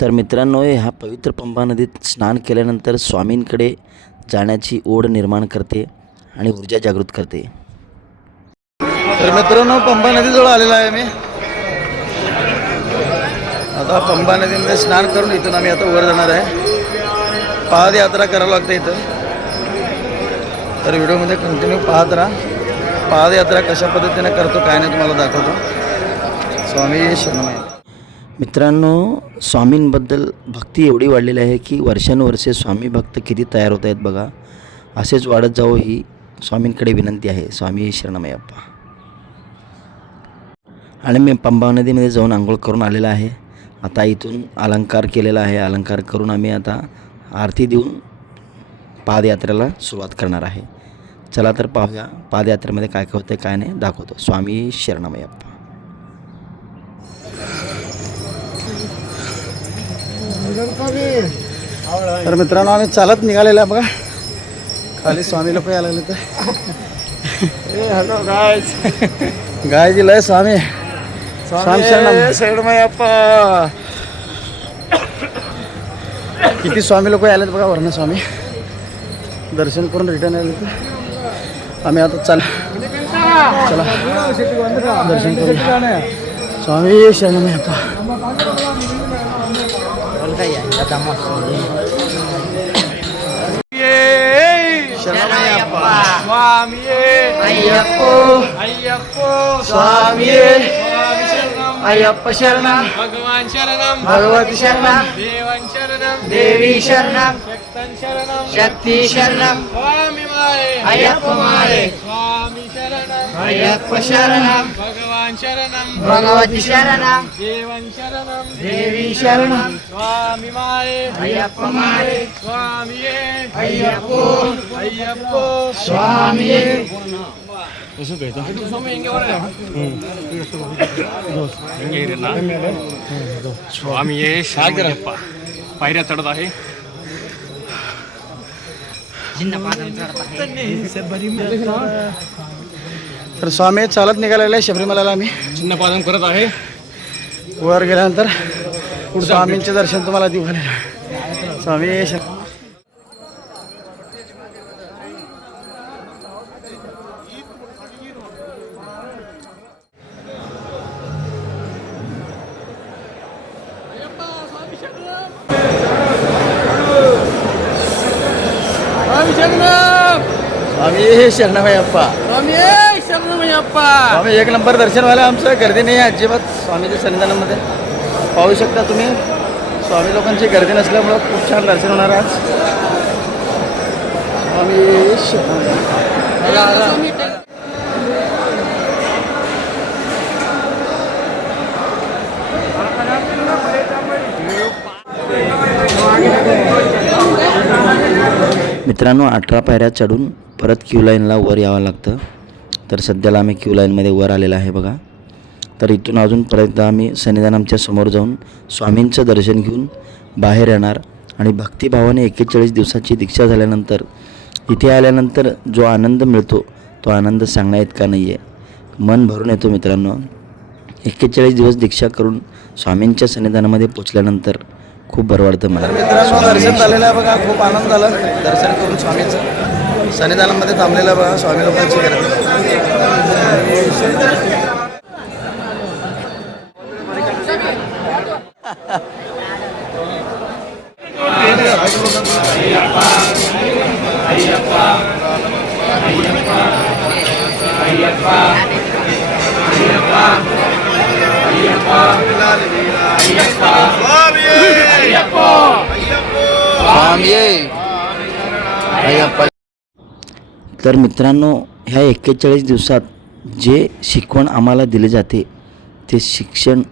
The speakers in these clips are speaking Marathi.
तर मित्रांनो, ह्या पवित्र पंपा नदीत स्नान केल्यानंतर स्वामींकडे जाण्याची ओढ निर्माण करते आणि ऊर्जा जागृत करते. तर मित्रांनो, पंपा नदीजवळ आलेला आहे मी. आता पंपा नदीमध्ये स्नान करून इथून आम्ही आता वर जाणार आहे. पादयात्रा करावं लागते इथं. तर व्हिडिओमध्ये कंटिन्यू पाहत राहा. पादयात्रा कशा पद्धतीने करतो काय नाही तुम्हाला दाखवतो. स्वामी शरणमय. मित्रांनो, स्वामींबद्दल भक्ती एवढी वाढलेली आहे की वर्षानुवर्षे स्वामी भक्त किती तयार होत आहेत बघा. असेच वाढत जावं ही स्वामींकडे विनंती आहे. स्वामी शरणमयप्पा. आणि मी पंपा नदीमध्ये जाऊन आंघोळ करून आलेला आहे. आता इथून अलंकार केलेला आहे. अलंकार करून आम्ही आता आरती देऊन पादयात्रेला सुरुवात करणार आहे. चला तर पाहूया पादयात्रेमध्ये काय काय होतं काय नाही दाखवतो. स्वामी शरणमयप्पा. तर मित्रांनो, आम्ही चालत निघालेलो आहे बघा. खाली स्वामी लोक यायला लागले तर हॅलो गाय दिलाय स्वामी. स्वामी शरणमयप्पा. किती स्वामी लोक आलेत बघा वरनं. स्वामी दर्शन करून रिटर्न आले तर आम्ही आता चला दर्शन करू. स्वामी शरणमयप्पा. शरणमयप्पा. स्वामी स्वामी अय्यप्पा शरणम. भगवान शरणम. भगवती शरणम. देवन शरणम. देवी शरणम. शक्तन शरणम. शक्ती शरणम. स्वामी माळे. अय्यप्पा माळे. स्वामी शरणम. अय्यप्पा शरणम. भगवान शरणम. भगवती शरणम. देवन शरणम. देवी शरणम. स्वामी माळे. अय्यप्पा माळे. स्वामी अय्यप्पो. अय्यप्पो. स्वामी. स्वामी शरणमयप्पा. पायऱ्या चढत आहे. तर स्वामी चालत निघालेला आहे शबरीमलाला. आम्ही चिन्हपादन करत आहे. वर गेल्यानंतर स्वामींचे दर्शन तुम्हाला देऊ घालेलं आहे. स्वामी शरण. स्वामी शरणमयप्पा. स्वामी शरणमयप्पा. स्वामी एक नंबर दर्शन व्हायला आमचं. गर्दी नाही आहे अजिबात स्वामीच्या सन्निधानामध्ये. पाहू शकता तुम्ही, स्वामी लोकांची गर्दी नसल्यामुळं खूप छान दर्शन होणार आज. स्वामी शरणमयप्पा. मित्रांनो, 18 पायऱ्या चढून परत क्यू लाईनला वर यावं लागतं. तर सध्याला आम्ही क्यू लाईनमध्ये वर आलेला आहे बघा. तर इथून अजून परत आम्ही सन्निधान आमच्या समोर जाऊन स्वामींचं दर्शन घेऊन बाहेर येणार. आणि भक्तिभावाने 41 दिवसाची दीक्षा झाल्यानंतर इथे आल्यानंतर जो आनंद मिळतो तो आनंद सांगण्या इतका नाही आहे. मन भरून येतो मित्रांनो. 41 दिवस दीक्षा करून स्वामींच्या सन्निधानामध्ये पोचल्यानंतर खूप बरं वाटतं मला. मित्रांनो, दर्शन झालेलं आहे बघा. खूप आनंद झाला दर्शन करून. स्वामीचं सन्निधानामध्ये थांबलेलं आहे बघा. स्वामी लोकांची गर्दी. तर मित्रांनो, ह्या 41 दिवसात जे शिकवण आम्हाला दिले जाते ते शिक्षण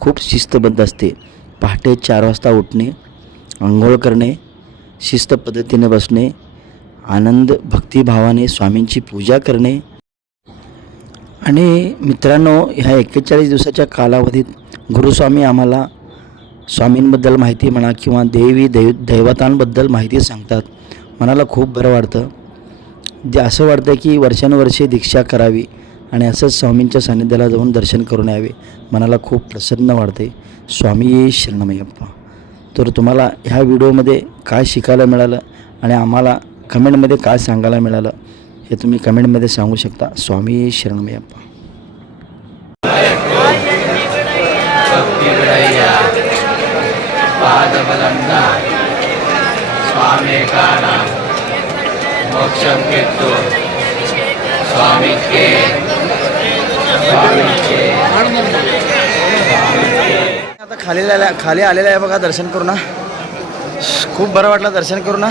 खूप शिस्तबद्ध असते. पहाटे 4 वाजता उठणे, अंघोळ करणे, शिस्त पद्धतीने बसणे, आनंद भक्तिभावाने स्वामींची पूजा करणे. आणि मित्रांनो, ह्या 41 दिवसाच्या कालावधीत गुरुस्वामी आम्हाला स्वामींबद्दल माहिती म्हणा किंवा दैवतांबद्दल माहिती सांगतात. मनाला खूप बरं वाटतं. असं वाटतं की वर्षानुवर्षे दीक्षा करावी आणि असंच स्वामींच्या सान्निध्याला जाऊन दर्शन करून यावे. मनाला खूप प्रसन्न वाटते. स्वामी शरणमयप्पा. तर तुम्हाला ह्या व्हिडिओमध्ये काय शिकायला मिळालं आणि आम्हाला कमेंटमध्ये काय सांगायला मिळालं हे तुम्ही कमेंटमध्ये सांगू शकता. स्वामी शरणमयप्पा. आता खाली आलेलं आहे बघा दर्शन करून. खूप बरं वाटलं दर्शन करून.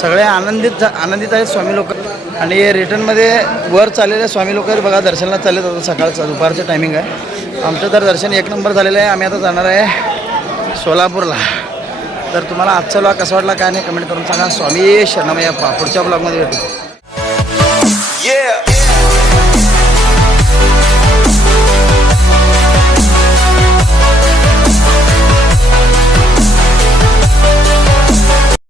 सगळे आनंदित आहेत स्वामी लोक. आणि रिटर्नमध्ये वर चाललेले स्वामी लोक बघा दर्शनाला चालले होतं. सकाळचं दुपारचं टायमिंग आहे. आमचं तर दर्शन एक नंबर झालेलं आहे. आम्ही आता जाणार आहे सोलापूरला. तर तुम्हाला आजचा व्लॉग कसा वाटला काय नाही कमेंट करून सांगा. स्वामी शरणमयप्पा. पुढच्या ब्लॉगमध्ये भेटू.